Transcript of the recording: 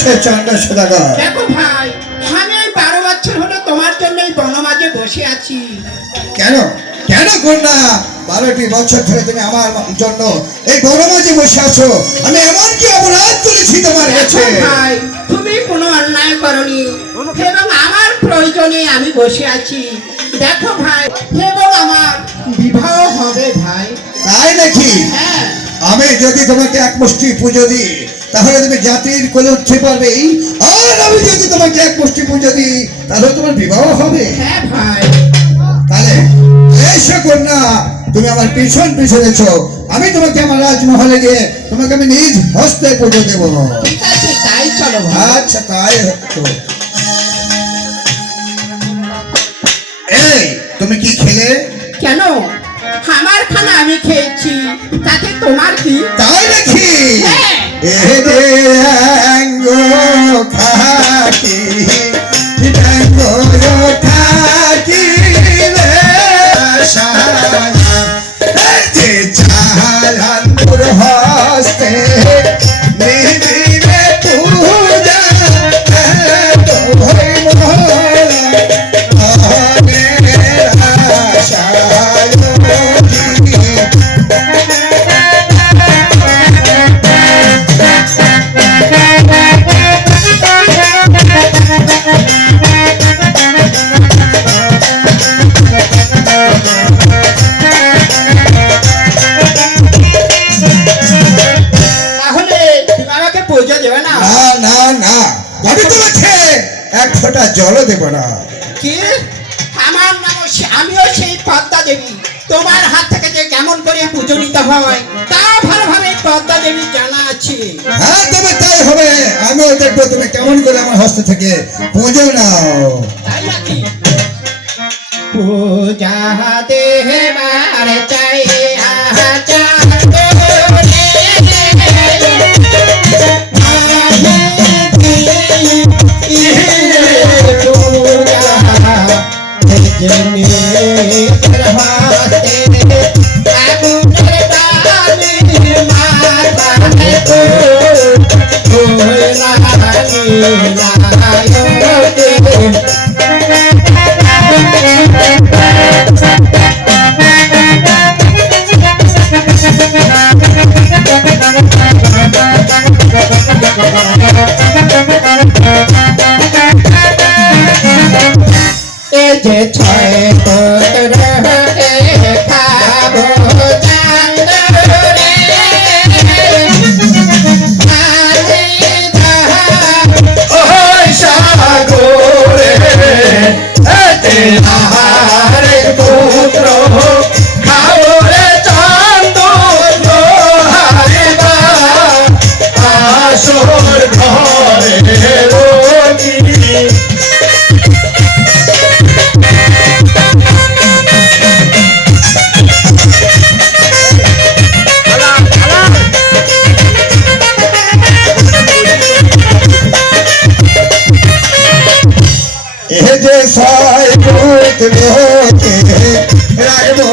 সে চন্দ্র সদাগর। দেখো ভাই, আমি ওই 12 বছর হলো তোমার জন্য এই বনমাঝে বসে আছি। কেন কেন কন্যা 12টি বছর ধরে তুমি আমার জন্য এই বনমাঝে বসে আছো? আমি এমন কি অপরাধ করেছি তোমার কাছে? ভাই, তুমি কোনো অন্যায় করনি এবং আমার প্রয়োজনে আমি বসে আছি। দেখো ভাই, এবং আমার বিবাহ হবে ভাই। তাই নাকি? হ্যাঁ। আমি যদি তোমাকে এক মুষ্টি পুজো দিই তাহলে তুমি জাতির কোলে উঠতে পারবে, আর আমি যদি তোমাকে এক মুষ্টি পুজো দিই তাহলে তোমার বিবাহ হবে। হ্যাঁ ভাই। তাহলে এসো কন্যা, তুমি আমার পিছন পিছনেছো, আমি তোমাকে আমার রাজমহলে গিয়ে তোমাকে আমি নিজ হস্তে পুজো দেবো। ঠিক আছে, তাই চলো ভাই। আচ্ছা তাই হতো। এই তুমি কি খেলে? কেন? আমার খানা আমি খেয়েছি, তাতে তোমার কি? তাই নাকি? হ্যাঁ। এ যে অঙ্গ খাটি অঙ্গ খাটি রে আশায়া, এই যে চাহানপুর হস্তে নিবিড়ে পূজা তো হই তাহলে তুমি আমাকে পুজো দেবে না? না না না, আমি তোমাকে এক ফোঁটা জলও দেব না। কি? আমার নাম আমিও সেই পদ্মা দেবী। তোমার হাত থেকে যে কেমন করে পুজো নিতে হয় তা ভালোভাবে পদ্মা দেবী জানা আছে। হ্যাঁ তবে তাই হবে, আমিও দেখবো তুমি কেমন করে আমার হস্ত থেকে পুজো নাও। তাই নাকি? পূজা দেবার চাই যে ছয় পুত্র খাবো চান্দরে ওই সাগরে এতে আহার পুত্র খাওরে চান্দন হারিবা আসর ঘরে রোগী। এ যে সাই পুত্র রাখবো